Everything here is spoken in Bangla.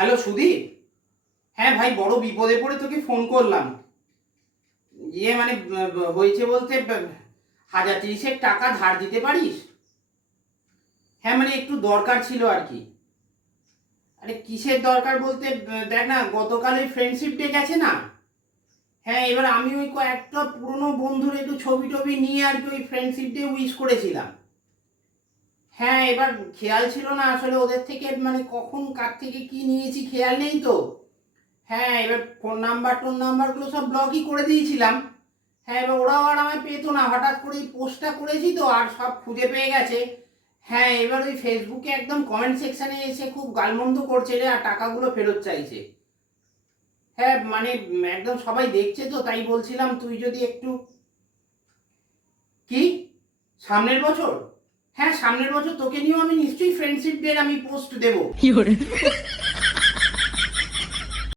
হ্যালো সুদীপ। হ্যাঁ ভাই, বড় বিপদে পড়ে তোকে ফোন করলাম। মানে হয়েছে বলতে 1030 টাকা ধার দিতে পারিস? হ্যাঁ মানে একটু দরকার ছিল আর কি। আরে কিসের দরকার বলতে, দেখ না, গতকাল ওই ফ্রেন্ডশিপ ডে গেছে না। হ্যাঁ, এবার আমি ওই কয়েকটা পুরনো বন্ধুর একটু ছবি টবি নিয়ে আর কি ওই ফ্রেন্ডশিপ ডে উইশ করেছিলাম। হ্যাঁ, এবার খেয়াল ছিল না আসলে ওদের থেকে, মানে কখন কার থেকে কি নিয়েছি খেয়াল নেই তো। হ্যাঁ, এবার ফোন নাম্বারগুলো সব ব্লকই করে দিয়েছিলাম। হ্যাঁ, এবার ওরাও আর আমায় পেতো না, হঠাৎ করে এই পোস্টটা করেছি তো আর সব খুঁজে পেয়ে গেছে। হ্যাঁ, এবার ওই ফেসবুকে একদম কমেন্ট সেকশানে এসে খুব গালমন্দ করছে রে, আর টাকাগুলো ফেরত চাইছে। হ্যাঁ মানে একদম সবাই দেখছে তো, তাই বলছিলাম তুই যদি একটু। কি? সামনের বছর? হ্যাঁ, সামনের বছর তোকে নিয়েও আমি নিশ্চয়ই ফ্রেন্ডশিপ ডে আমি পোস্ট দেবো।